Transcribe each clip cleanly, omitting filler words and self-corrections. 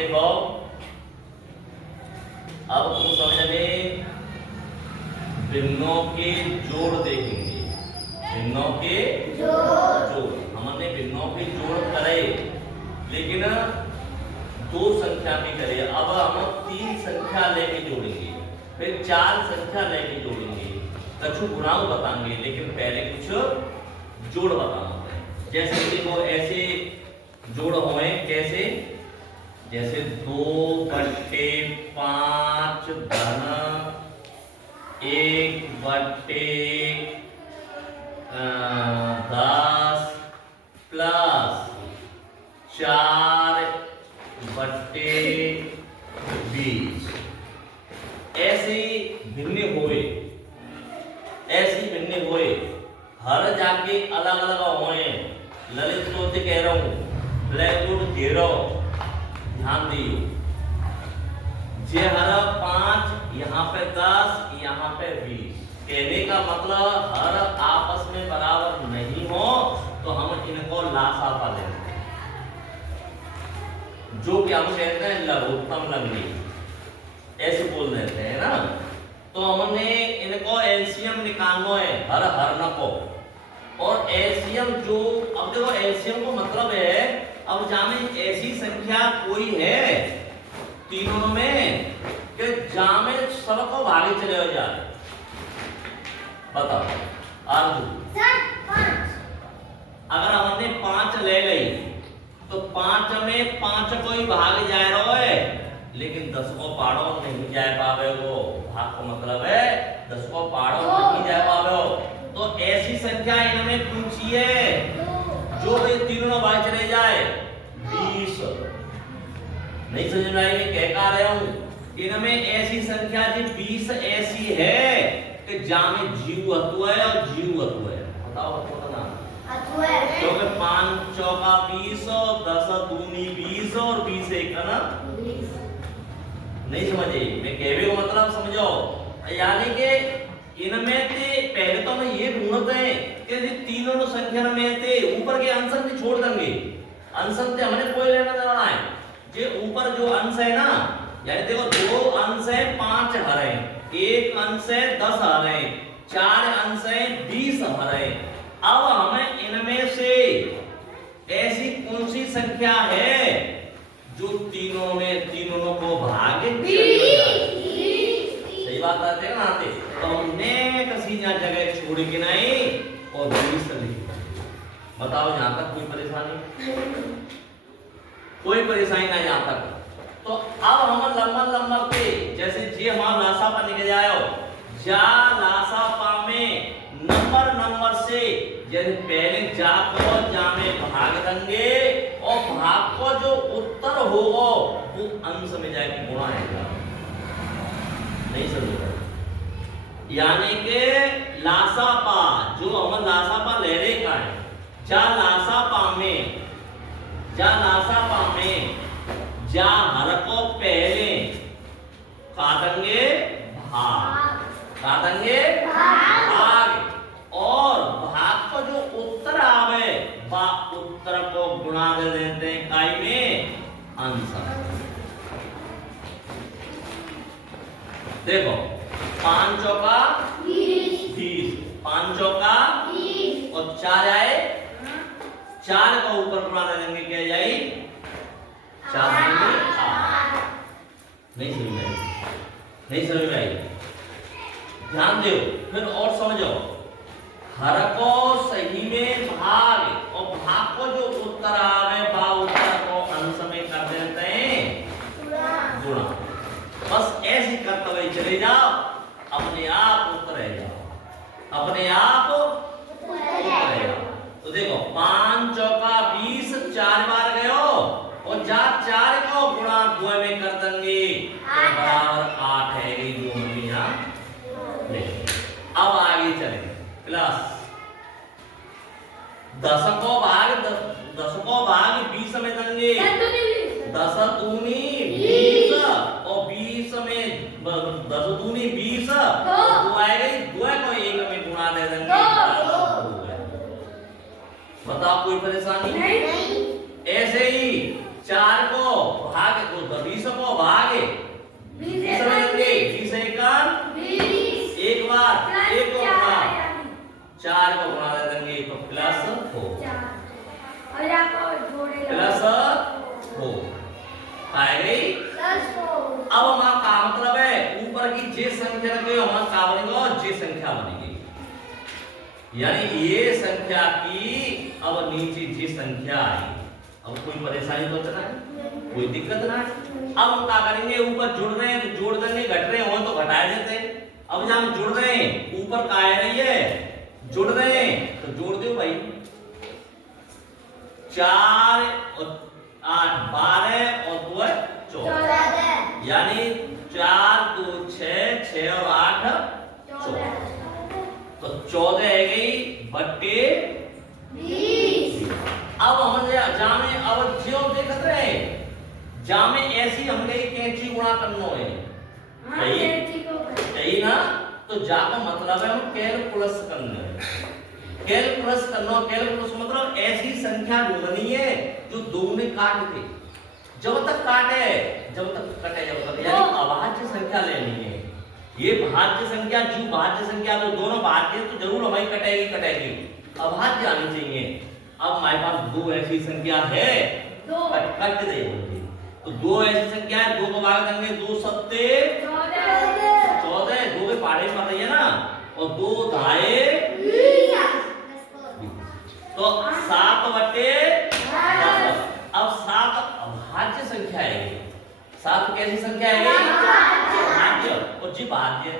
देखो, अब तुम समझ में भिन्नों के जोड़ देखेंगे। भिन्नों के जोड़ हमने भिन्नों के जोड़ करे, लेकिन दो संख्या में करे। अब हम 3 संख्या लेके जोड़ेंगे, फिर 4 संख्या लेके जोड़ेंगे, कछु गुणाओं बताएंगे, लेकिन पहले कुछ जोड़ बताना है। जैसे देखो ऐसे जोड़ हुए, कैसे? जैसे 2/5 धन 1/10 प्लस 4/20। ऐसे भिन्न हुए, ऐसी भिन्न हुए, हर जाके अलग अलग हुए। ललित ज्योति कह रहा हूं, ब्लैक बोर्ड दे रहा हूं, ध्यान दियो। जे हर 5, यहाँ पे 10, यहाँ पे 20। कहने का मतलब हर आपस में बराबर नहीं हो तो हम इनको लासापा लेते हैं, जो कि हम कहते हैं लघुत्तम लंघी, ऐसे बोल देते हैं ना। तो हमने इनको एलसीएम निकालना है हर न को। और एलसीएम जो, अब देखो एलसीएम को मतलब है, अब जामे ऐसी संख्या कोई है तीनों में कि जामे सबको भागे चले हो जाए। बताओ आरजू, अगर हमने 5 ले गई तो 5 में 5 को ही भाग जाए रहो है, लेकिन 10 को पाड़ो नहीं जाए पावे हो। भाग का मतलब है 10 को पाड़ो नहीं जाए पावे हो। तो ऐसी संख्या इनमें पूछी है जो ये तीनों भाग चले जाए। 20 नहीं समझ में आई मैं कह का रहा हूं? इनमें ऐसी संख्या जी 20 ऐसी है कि जामे जीव अत्व है और जीव अत्व है। बताओ अत्व का नाम? क्योंकि 5 चौका 20 और 10 दूनी 20 और 20 एक का ना 20। नहीं समझे मैं कहवे को मतलब समझो। यानी कि इनमें ते पहले तो हम ये ढूंढते हैं कि तीनों संख्या में ते ऊपर के अंश से छोड़ देंगे। अंश से हमने कोई लेना देना है। जे ऊपर जो अंश है ना, यानी देखो 2 अंश है 5 हरे, 1 अंश है 10 हरे, 4 अंश है 20 हरे। अब हमें इनमें से ऐसी कौन सी संख्या है जो तीनों को भागे? सही बात आते है ना आते। तो हमने किसी जगह छोड़ के नहीं और 20 लिख। बताओ यहाँ तक कोई परेशानी? कोई परेशानी नहीं यहाँ तक। तो अब हम लंबा पे जैसे जी हमारा लासापा निकल जाए, जा लासापा में नंबर से यदि पहले जा को जा में भाग देंगे और भाग को जो उत्तर होगा वो अंश में जाके गुणा आएगा। नहीं समझ? यानी के लासापा जो हम लासापा ले रहे का है, जा लासापा में जा हर को पहले काटेंगे भाग और भाग को जो उत्तर आवे बा उत्तर को गुणा दे देते हैं काई में अंश। देखो 5 चौका 20, 5 चौका 20 और 4 आए, 4 का ऊपर गुणा दे देंगे क्या जाए 4 में 8। नहीं समझ में आई? ध्यान दो फिर और समझो। हर को सही में भाग और भाग को जो उत्तर आवे बा उत्तर को अंश में कर देते हैं गुणा। बस ऐसे करते हुए चले जाओ, अपने आप उत्तर रह जाओ, अपने आप उत्तर रह जाओ। तो देखो 5 चौका 20, 4 बार गए और जा 4 को गुणा 2 में कर देंगे तो बराबर 8 है। ये 2 में यहाँ अब आगे चले प्लस 10 को भाग 20 में देंगे, 10 दूनी 20 और 20 में 10 दूनी 20 तो 2 आएगा, 2 को 1 में गुणा दे देंगे। बताओ कोई परेशानी नहीं? ऐसे ही 4 को भाग 10 काय गई 10 को अब हमारा का मतलब है ऊपर की जे संख्या रखे हमारा का बनेगा जे संख्या बनेगी यानी ये संख्या की अब नीचे जे संख्या आई अब कोई परेशानी तो ना कोई दिक्कत ना अब हम क्या करेंगे ऊपर जुड़ रहे हैं तो जोड़ देंगे घट रहे हो तो घटा देते हैं अब जब हम जुड़ रहे हैं ऊपर का आ रही है जुड़ रहे हैं तो जोड़ दो भाई 4 और 8 12 और 2 14 यानी 4 2 6 6 और 8 14 तो 14 है गई बट्टे 20 अब हम जामे अब जो देखत रहे जामे ऐसी हम गई कैंची गुणा करनो है सही ना तो जाका मतलब है हम कैलकुलस करना है कैलकुलस करना कैलकुलस मतलब ऐसी संख्या ढूंढनी है जो दो में काट दे जब तक कटे जब तक यानी अभाज्य संख्या लेनी है ये भाज्य संख्या जो भाज्य संख्या तो दोनों भाज्य तो जरूर हमारी कटेगी अभाज्य आनी चाहिए अब हमारे पास दो ऐसी संख्या है कट दे तो दो ऐसी संख्या है दो को भाग देंगे 2 सत्ते 14 दो के पाड़े में बताइए ना और 2 धाए तो 7 बटे 10 अब 7 अभाज्य संख्या है 7 कैसी संख्या है भाज्य और जी भाज्य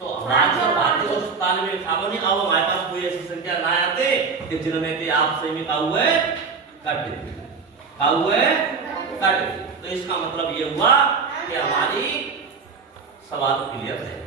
तो भाज्य और भाज्य को तालमेल खाओ नहीं अब हमारे पास कोई ऐसी संख्या ना आते कि जिनमें थे आप सही में का हुआ है कट तो इसका मतलब ये हुआ कि हमारी सवाल क्लियर है।